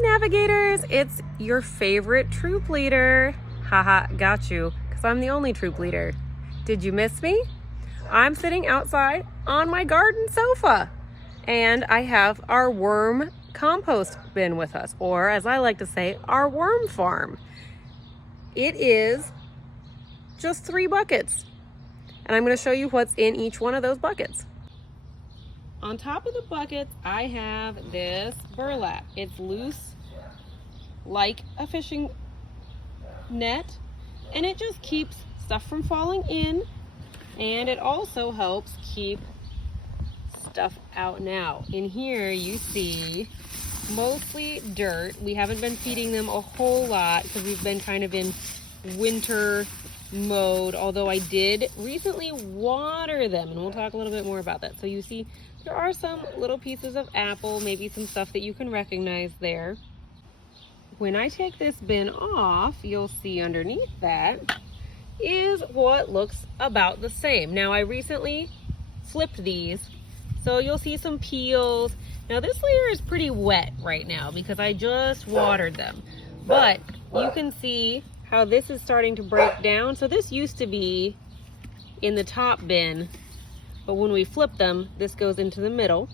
Navigators, it's your favorite troop leader. Haha, got you, because I'm the only troop leader. Did you miss me? I'm sitting outside on my garden sofa, and I have our worm compost bin with us, or as I like to say, our worm farm. It is just 3 buckets, and I'm going to show you what's in each one of those buckets. On top of the buckets, I have this burlap. It's loose like a fishing net, and it just keeps stuff from falling in, and it also helps keep stuff out. Now, in here you see mostly dirt. We haven't been feeding them a whole lot because we've been kind of in winter mode, although I did recently water them, and we'll talk a little bit more about that. So you see there are some little pieces of apple, maybe some stuff that you can recognize there. When I take this bin off, you'll see underneath that is what looks about the same. Now, I recently flipped these, so you'll see some peels. Now, this layer is pretty wet right now because I just watered them, but you can see how this is starting to break down. So this used to be in the top bin, but when we flip them, this goes into the middle.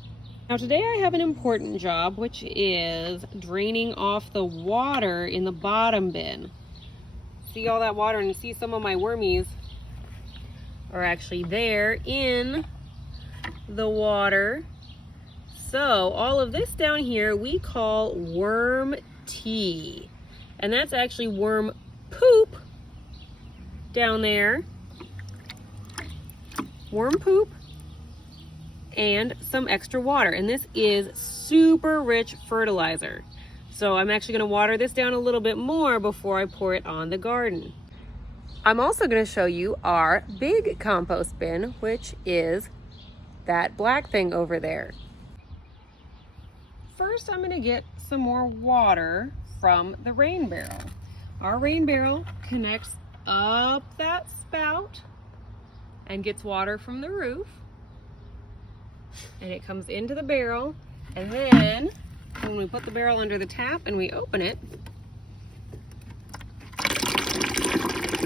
Now today I have an important job, which is draining off the water in the bottom bin. See all that water, and you see some of my wormies are actually there in the water. So all of this down here we call worm tea, and that's actually worm poop down there. Worm poop and some extra water, and this is super rich fertilizer. So I'm actually going to water this down a little bit more before I pour it on the garden. I'm also going to show you our big compost bin, which is that black thing over there. First, I'm going to get some more water from the rain barrel. Our rain barrel connects up that spout and gets water from the roof, and it comes into the barrel, and then when we put the barrel under the tap and we open it,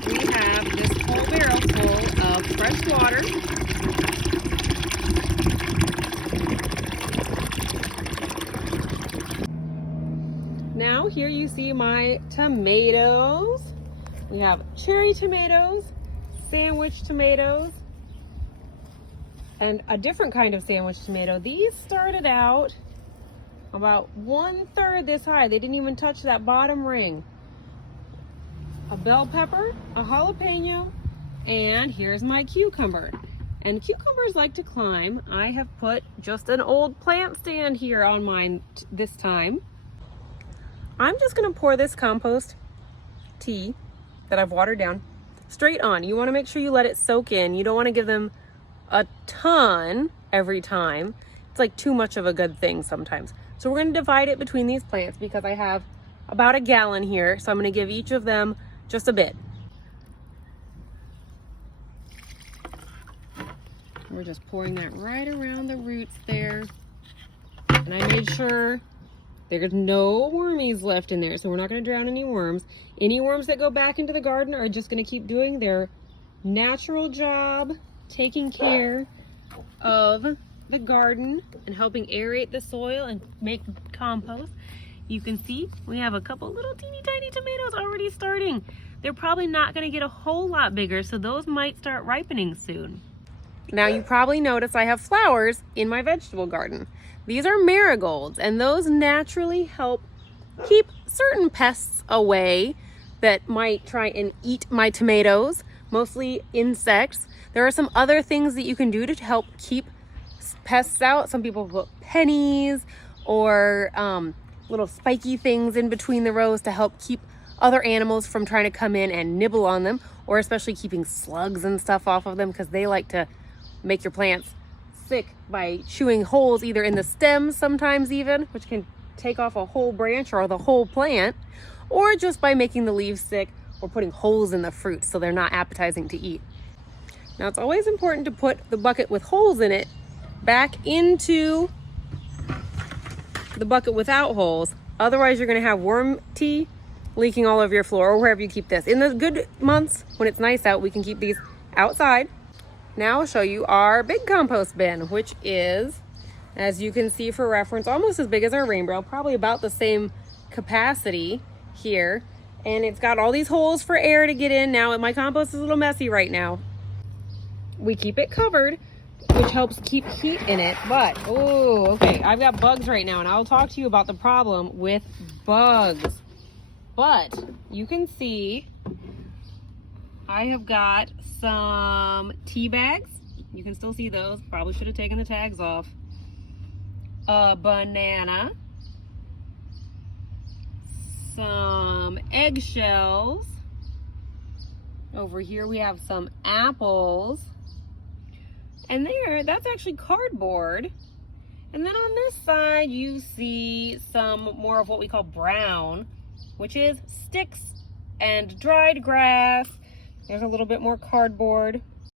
we have this whole barrel full of fresh water. Now here you see my tomatoes. We have cherry tomatoes, sandwich tomatoes, and a different kind of sandwich tomato. These started out about 1/3 this high. They didn't even touch that bottom ring. A bell pepper, a jalapeno, and here's my cucumber. And cucumbers like to climb. I have put just an old plant stand here on mine this time. I'm just gonna pour this compost tea that I've watered down straight on. You wanna make sure you let it soak in. You don't wanna give them a ton every time. It's like too much of a good thing sometimes. So we're gonna divide it between these plants because I have about a gallon here. So I'm gonna give each of them just a bit. We're just pouring that right around the roots there. And I made sure there's no wormies left in there, so we're not gonna drown any worms. Any worms that go back into the garden are just gonna keep doing their natural job, taking care of the garden and helping aerate the soil and make compost. You can see we have a couple little teeny tiny tomatoes already starting. They're probably not going to get a whole lot bigger, so those might start ripening soon. Now you probably notice I have flowers in my vegetable garden. These are marigolds, and those naturally help keep certain pests away that might try and eat my tomatoes, mostly insects. There are some other things that you can do to help keep pests out. Some people put pennies or little spiky things in between the rows to help keep other animals from trying to come in and nibble on them, or especially keeping slugs and stuff off of them because they like to make your plants sick by chewing holes either in the stems sometimes even, which can take off a whole branch or the whole plant, or just by making the leaves sick or putting holes in the fruit so they're not appetizing to eat. Now it's always important to put the bucket with holes in it back into the bucket without holes. Otherwise, you're going to have worm tea leaking all over your floor or wherever you keep this. In the good months, when it's nice out, we can keep these outside. Now I'll show you our big compost bin, which is, as you can see for reference, almost as big as our rain barrel, probably about the same capacity here. And it's got all these holes for air to get in. Now, my compost is a little messy right now. We keep it covered, which helps keep heat in it. But, oh, okay, I've got bugs right now, and I'll talk to you about the problem with bugs. But you can see I have got some tea bags. You can still see those. Probably should have taken the tags off. A banana. Some eggshells. Over here we have some apples. And there, that's actually cardboard. And then on this side you see some more of what we call brown, which is sticks and dried grass. There's a little bit more cardboard